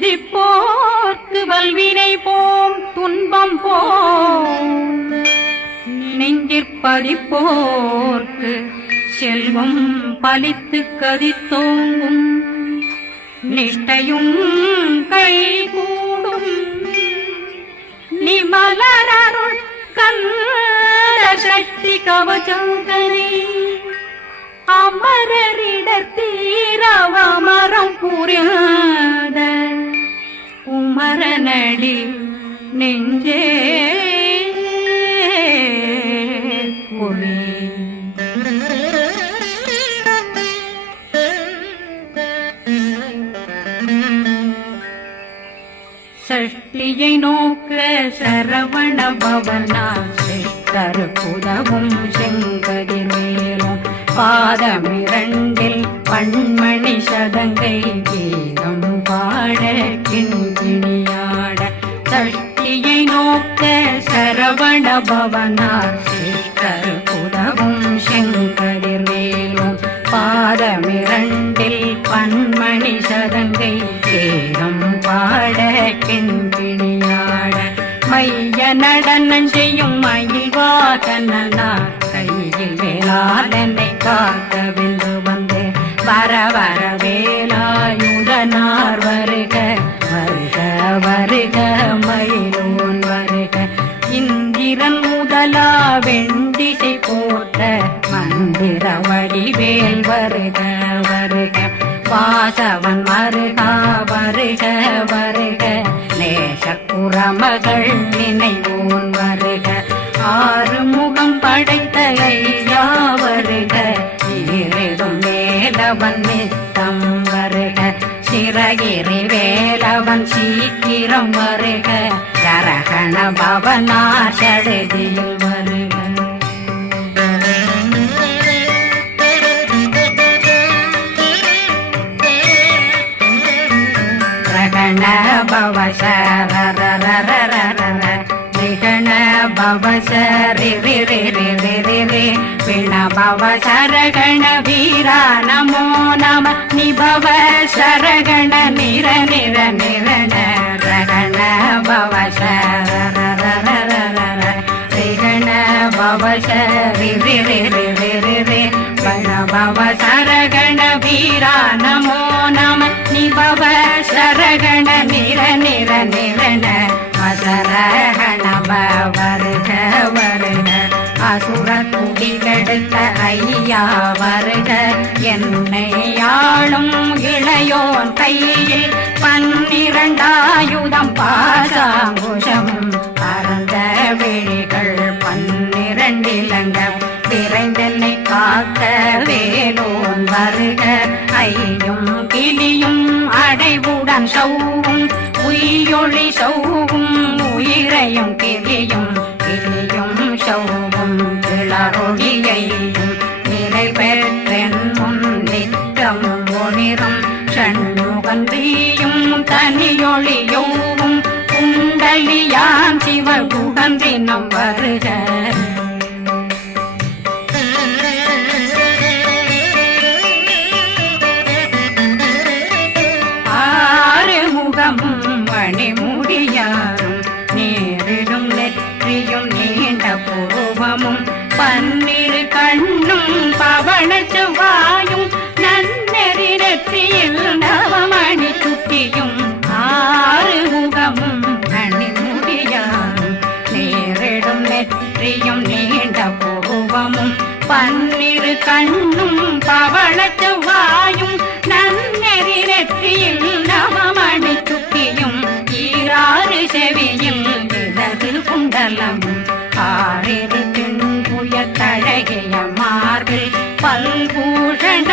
சிந்திப்போர்க்கு வல்வினை போம் துன்பம் போம் நெஞ்சிற்பதிப்போர்க்கு செல்வம் பலித்து கதித்தோங்கும் நிஷ்டையும் கைகூடும் நிமலரருள் கந்த சக்தி கவசந்தனை அமரரிடத்தீரவமரம் புரியாத குமரனடி நெஞ்சே குடி சஷ்டியை நோக்க சரவண பவனா சித்தர் புதவும் செங்கதிர்வேலும் பாதமிரண்டில் பண்மணி சதங்கை கீதம் பாட கிண்கிணியாட சஷ்டியை நோக்க சரவண பவனா சித்தர் புதவும் செங்கதிர்வேலும் பாதமிரண்டில் பண்மணி சதங்கை கீதம் பாட கிண்கிணியாட மைய நடனம் செய்யும் மயில்வாகனா கையில் வேளாளனை காக்க வென்று வந்து வர வர வேலாயுதனார் வருக வருக வருக மயிலோன் வருக இந்திரன் முதலா வெண்டிசை போட்ட மந்திர வடிவேல் வருக வருக வாசவன் வருகா வருக வருக நேசக்குறமகள் நினைவோன் வருக ஆறு முகம் படைத்த ஐயா வருக ஈரிடும் வேலவன் நித்தம் வருக சிறகிரி வேலவன் சீக்கிரம் வருக ஜரகண பவனார் சடுதியில் வருக ரகண பவசரரரரரரர நிகண பவசரி பிண பவசரகண வீரா நமோ நம நிபவ சரகண நிர நிர நிரண ரகண பவசரரரரரர நிகண பவசரி பிண பவசரகண வீரா நமோ நம நிபவ சரகண நிர நிர நிரண அசரகண வருக வருக அசுர குடிகெடுத்த ஐயா வருக என்னை ஆளும் இளையோன் கையில் 12 பாசாங்குஷம் பரந்த விழிகள் 12 இலங்க விரைந்தென்னை காக்க வேலோன் வருக ஐயும் கிளியும் அடைவுடன் சௌவும் உயிரொளி சௌவும் உயிரையும் கிளியும் கிளியும் சௌவும் கிளரொளியையும் நிலை பெற்றென்னும் நித்தம் ஒளிரும் சண்முகந்தியும் தனியொளியோவும் குண்டலியான் சிவகுகந்தினம் வருக மணிமுடியாரும் நேரிடும் நெற்றியும் நீண்ட புருவமும் 12 கண்ணும் பவள செவ்வாயும் நன்னெறி நெற்றியில் நவமணி சுட்டியும் 6 முகமும் மணிமுடியாரும் நேரிடும் நெற்றியும் நீண்ட புருவமும் 12 கண்ணும் பவள செவ்வாயும் நன்னெறி நெற்றியில் நவமணி சுட்டியும் 6 செவியும் இடது குண்டலம் 6 திண்புய தழகிய மார்பில் பல்பூஷண